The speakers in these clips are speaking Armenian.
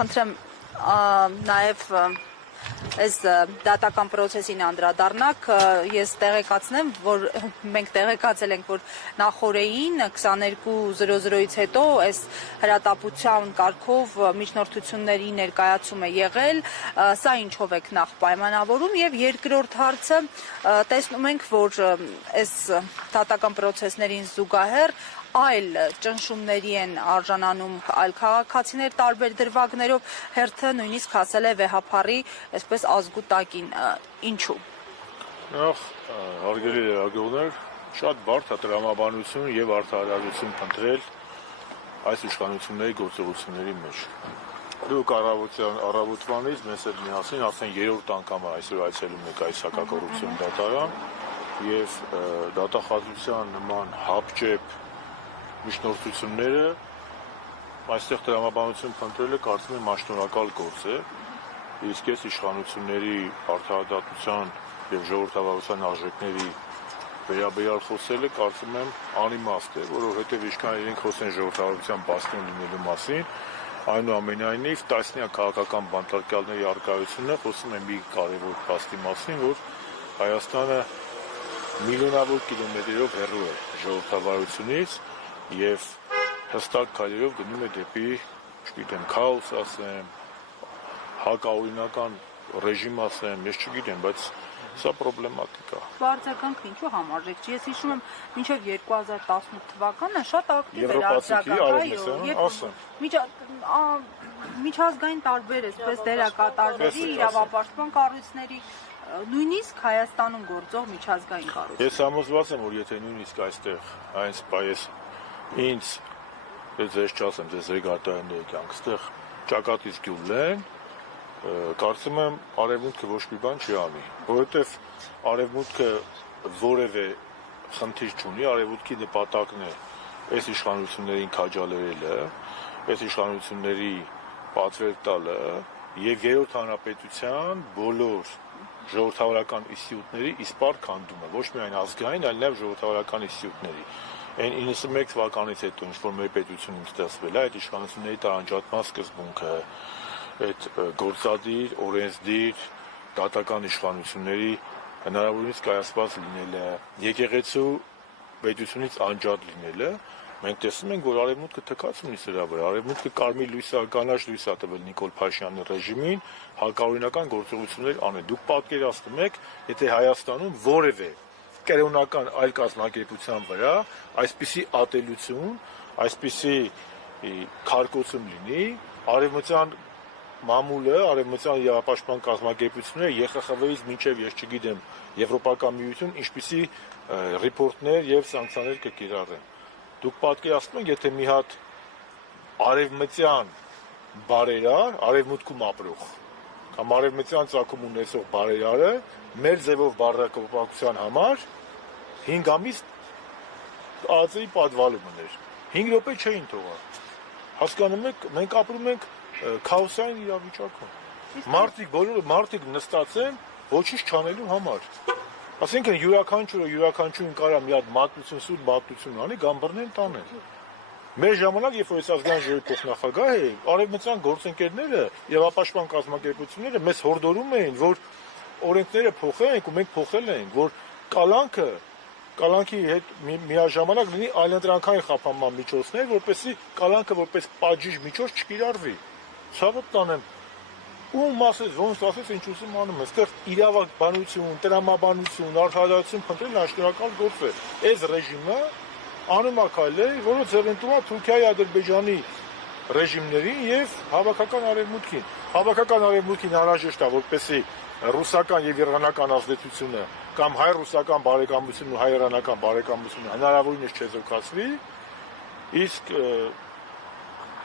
խնդրեմ նաև այս դատական process-ին անդրադառնաք, ես տեղեկացնեմ, որ մենք տեղեկացել ենք, որ նախօրեին 22:00-ից հետո այս հրատապության կարգով միջնորդությունների ներկայացում է եղել, սա ինչով եք նախ պայմանավորում, եւ երկրորդ հարցը տեսնում ենք, որ այս դատական process-ներին զուգահեռ այլ ճնշումների են արժանանում այլ քաղաքացիներ տարբեր դրվագներով, հերթը նույնիսկ հասել է վեհափառի այսպես ազգուտակին, ինչու։ Նախ հարգելի լրագրողներ, շատ բարդ է տրամաբանություն եւ արդարացություն փնտրել այս իշխանությունների գործողությունների մեջ։ Դուք առավոտվանից մեզ հետ միասին արդեն 3-րդ անգամ այսօր այցելում եք այս հակակոռուպցիոն դատարան եւ դատախազության նման հապճեպ միջնորդությունները այստեղ տրամաբանություն փնտրելը կարծում եմ աշնորհակալ գործ է, իսկ այս իշխանությունների արդարադատության եւ ժողովրդավարության արժեքների վերաբերյալ խոսելը կարծում եմ անիմաստ է, որովհետեւ ինչքան իրենք խոսեն ժողովրդավարության բաստիոն լինելու մասին, այնուամենայնիվ տասնյակ քաղաքական բանտարկյալների առկայությունը խոսում է մի կարևոր փաստի մասին, որ Հայաստանը միլիոնավոր կիլոմետրերով հեռու է ժողովրդավարությունից եւ հստակ քայլերով գնում է դեպի, չգիտեմ, քաոս ասեմ, հակաօրինական ռեժիմ ասեմ, ես չգիտեմ, բայց սա պրոբլեմատիկ է։ Բարձրականքը ինչու համարժեք չի։ Ես հիշում եմ, մինչև 2018 թվականը շատ ակտիվ էր միջազգային տարբեր այսպես դերակատարների, իրավապաշտպան կառույցների, նույնիսկ Հայաստանում գործող միջազգային կառույցներ։ Ես համոզված եմ, որ եթե նույնիսկ այստեղ այս պայես ինձ ձեզ չասեմ, ձեզ ռեգատայանների կյանք, ստեղ ճակատից գյուլ են, կարծում եմ արևմուտքը ոչ մի բան չի անի, որովհետև արևմուտքը որևէ խնդիր չունի, արևմուտքի նպատակն է այս իշխանություններին քաջալերելը, այս իշխանությունների պատվեր տալը եւ երրորդ հանրապետության բոլոր ժողովրդավարական ինստիտուտների իսպառ քանդումը, ոչ միայն ազգային, այլ նաեւ ժողովրդավարական ինստիտուտների։ Այն 91 թվականից հետո ինչ-որ մեր պետությունում ստեղծվել է այդ իշխանությունների տարանջատման սկզբունքը, այդ գործադիր, օրենսդիր, դատական իշխանությունների հնարավորինս կայացված լինելը, եկեղեցու պետությունից անջատ լինելը, մենք տեսնում ենք, որ արևմուտքը թքած ունի սրա վրա, արևմուտքը կարմիր լույսը, կանաչ լույս է տվել Նիկոլ Փաշինյանի ռեժիմին, հակաօրինական գործողություններ անել։ Դուք պատկերացնում եք, եթե Հայաստանում որևէ կերոնական այլ կազմակերպության վրա այսպիսի ատելություն, այսպիսի քարկոծում լինի, արևմտյան մամուլը, արևմտյան իրավապաշտպան կազմակերպությունները ԵԽԽՎ-ից մինչև ես չգիտեմ Եվրոպական միություն ինչպիսի ռիպորտներ եւ սանկցիաներ կկիրառեն։ Դուք պատկերացնում եք, եթե մի հատ արևմտյան բարերար, արևմուտքում ապրող կամ արևմտյան ծագում ունեցող բարերարը մեր ձևով բառակապակցության համար 5 ամիս ԱԱԾ-ի պատվալում ուներ։ 5 րոպե չէին թողա։ Հասկանում եք, մենք ապրում ենք քաոսային իրավիճակում։ Մարդիկ նստած են ոչինչ չանելու համար։ Ասենք յուրաքանչյուրին կարա մի հատ մատնություն, սուտ մատնություն անի, գամբռնեն տանեն։ Մեր ժամանակ, երբ որ այս ազգային ժողովի փոխնախագահ է, արևմտյան գործընկերները եւ ապաշտպան կազմակերպությունները մեզ հորդորում էին, որ օրենքները փոխենք ու մենք փոխել ենք, որ կալանքի հետ միաժամանակ լինի այլընտրանքային խափանման միջոցներ, որպեսզի կալանքը որպես պատժիժ միջոց չկիրառվի։ Ցավոտ տանեմ, ում ասես, ոնց ասես, ինչ ուզում անում, այստեղ իրավաբանություն, տրամաբանություն, արդարացություն փնտրել աշտարակալ գործ է։ Այս ռեժիմը անում է քայլեր, որը ձեռնտու է Թուրքիայի, Ադրբեջանի ռեժիմներին եւ հավաքական արևմուտքին։ Հավաքական արևմուտքին անհրաժեշտ է, որպեսզի ռուսական եւ իրանական ազդեցությունը կամ հայ-ռուսական բարեկամությունն ու հայ-իրանական բարեկամությունը հնարավորինս չեզոքացվի, իսկ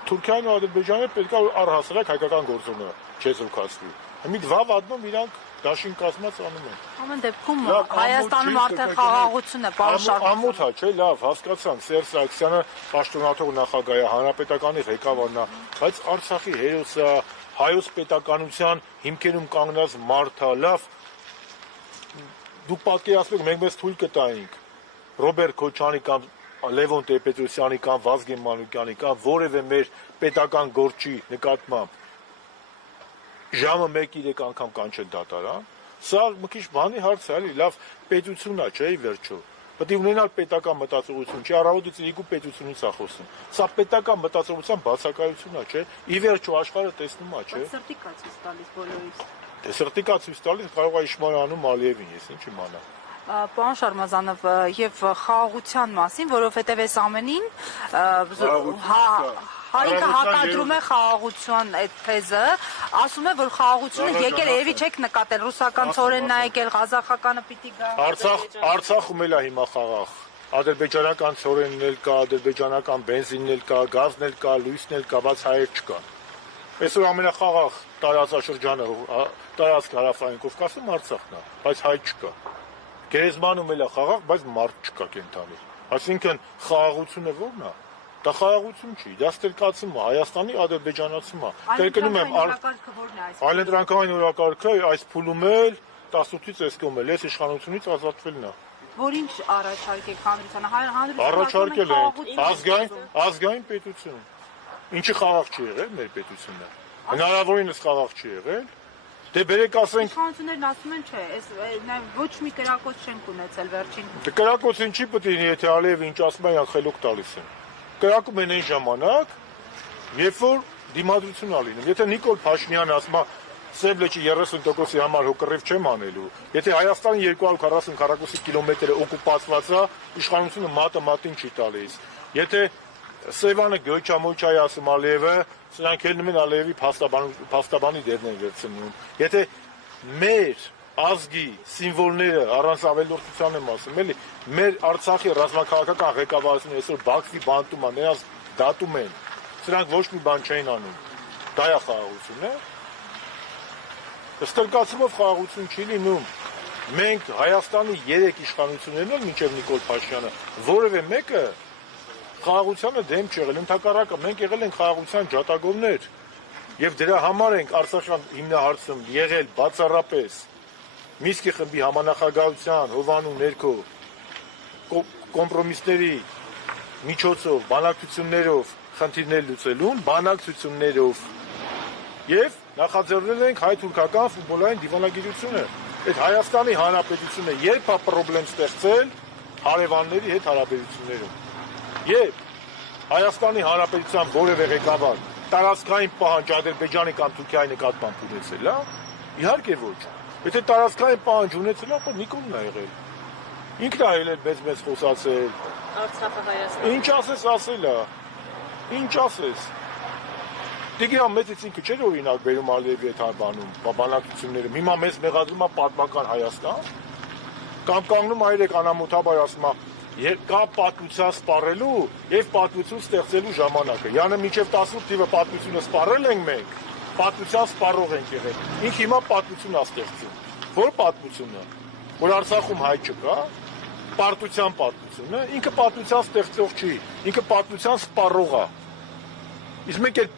Թուրքիան ու Ադրբեջանը պետք է առհասարակ հայկական գործոնը չեզոքացվի։ Մի դվավ ադնում իրանք դաշին կազմած անում են։ Ամեն դեպքում Հայաստանում արդեն խաղաղություն է, պարոն Շարքոզյան։ Ամոթ է, չէ, լավ, հասկացանք, Սերժ Սարգսյանը պաշտոնաթող նախագահ է, հանրապետականի ղեկավարն է, բայց Արցախի հերոսը, հայոց պետականության հիմքերում կանգնած մարդ է, լավ։ Դուք պատկերացնեք, մենք մեզ թույլ կտայինք Ռոբերտ Քոչարյանի կամ Լևոն Տեր-Պետրոսյանի կամ Վազգեն Մանուկյանի կամ որևէ մեր պետական գործի նկատմամբ ժամը 1-3 անգամ կանչել դատարան, սա մի քիչ բանի հարց է, էլի, լավ պետությունն է, չէ՞, ի վերջո։ Պետք է ունենալ պետական մտածողություն, չի առավոտից իրիկու պետությունից է խոսում։ Սա պետական մտածողության բացակայությունն է, չէ՞։ Ի վերջո աշխարհը տեսնում է, չէ՞։ Սրտի կացույց տալիս բոլորիս։ Դե սրտի կացույց տալիս կարող է Իշմարյանում Ալիևին, ես ինչ իմանամ։ Պարոն Շարմազանով, եւ խաղաղության մասին, որովհետեւ այս ամենին ինքը հակադրում է խաղաղության այդ թեզը, ասում է, որ խաղաղությունը եկել է, երևի չեք նկատել, ռուսական ցորենն է եկել, ղազախականը պիտի գա։ Արցախում էլ է հիմա խաղաղ։ Ադրբեջանական ցորենն էլ կա, ադրբեջանական բենզինն էլ կա, գազն էլ կա, լույսն էլ կա, բայց հայեր չկան։ Այսօր ամենախաղաղ տարածաշրջանը տարածք հարավային Կովկասում Արցախն է, բայց հայ չկա։ Գերեզմանում էլ է խաղաղ, բայց մարդ չկա կենթանի։ Այսինքն խաղաղությունը ո՞րն է։ Դա խաղաղություն չի, դա ստերկացում է, Հայաստանի ադրբեջանացում է։ Կրկնում եմ, այլընտրանքային օրակարգը այս փուլում էլ 18-ից այս կողմ էլ, այս իշխանությունից ազատվելն է։ Որ ինչ առաջարկեք հանրությանը, առաջարկել են ազգային պետություն։ Ինչի խաղաղ չի եղել մեր պետությունը։ Հնարավորինս խաղաղ չի եղել։ Դե բերեք ասենք իշխանություններն ասում են չէ, ոչ մի կրակոց չենք ունեցել վերջին։ Դե կրակոցին չի պետք է, եթե Ալիևը ինչ ասում է, խելոք տալիս են։ Կրակում են այն ժամանակ, երբ որ դիմադրություն ա լինում։ Եթե Նիկոլ Փաշինյանը ասում է, Սեբլեչի 30%-ի համար հոկռիվ չեմ անելու, եթե Հայաստանի 240 քառակուսի կիլոմետրը օկուպացված է, իշխանությունը մատը մատին չի տալիս։ Եթե Սևանը Գյոչամոչայի ասում Ալիևը, սրանք ելնում են Ալիևի փաստաբանի դերն են վերցնում։ Եթե մեր ազգի սիմվոլները առանց ավելորդության եմ ասում, էլի, մեր Արցախի ռազմաքաղաքական ղեկավարությունը այսօր Բաքվի բանտում է, նրանց դատում են, սրանք ոչ մի բան չեն անում։ Դա է խաղաղությունը։ Ստրկացումով խաղաղություն չի լինում։ Մենք Հայաստանի 3 իշխանություններն էլ մինչև Նիկոլ Փաշինյանը որևէ մեկը խաղաղությանը դեմ չեղել, ընդհակառակը մենք եղել ենք խաղաղության ջատագովներ եւ դրա համար ենք Արցախյան հիմնահարցում եղել բացառապես Միսկի խմբի համանախագահության հովանու ներքո կոմպրոմիսների միջոցով, բանակցություններով խնդիրներ լուծելուն, բանակցություններով եւ նախաձեռնել ենք հայ-թուրքական ֆուտբոլային դիվանագիտությունը։ Այդ Հայաստանի Հանրապետությունը երբ է խնդրեմ ստեղծել հարևանների հետ հարաբերություններում։ Երբ Հայաստանի Հանրապետության որևէ ղեկավար տարածքային պահանջ Ադրբեջանի կամ Թուրքիայի նկատմամբ ունեցել է, իհարկե ոչ։ Եթե տարածքային պահանջ ունեցել է, ապա Նիկոլն է եղել։ Ինքն է ելել մեծ խոսացել։ Արցախը Հայաստան։ Ինչ ասես ասել է։ Ինչ ասես։ Տիգրան Մեծից ինքը չէր օրինակ բերում Ալիևի հետ հարբանում, բանակցություններում։ Հիմա մեզ մեղադրում է պատմական Հայաստան։ Կամ կանգնում այրեք անամոթաբար ասում է կա պատմության սպառելու եւ պատմություն ստեղծելու ժամանակը։ Յանը մինչեւ 18 թիվը պատմությունը սպառել ենք մենք, պատմության սպառող ենք եղել։ Ինքը հիմա պատմություն է ստեղծում։ Որ պատմությունը, որ Արցախում հայ չկա, պատմությունը, ինքը պատմության ստեղծող չի, ինքը պատմության սպառող է։ Իսկ մենք այդ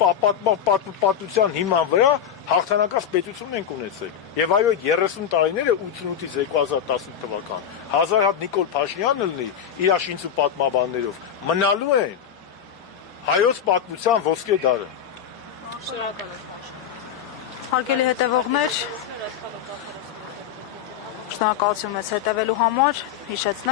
պատմության հիման վրա հաղթանակած պետություն ենք ունեցել։ Եվ այո, 30 տարիները 88-ից 2010 թվական 1000 հատ Նիկոլ Փաշինյանը լինի իր աշինցու պատմաբաններով մնալու են հայոց պատմության ոսկե դարը։ Շնորհակալ եմ։ Հարգելի հետևողներ, շնորհակալություն մեզ հետևելու համար, հիշեցնեմ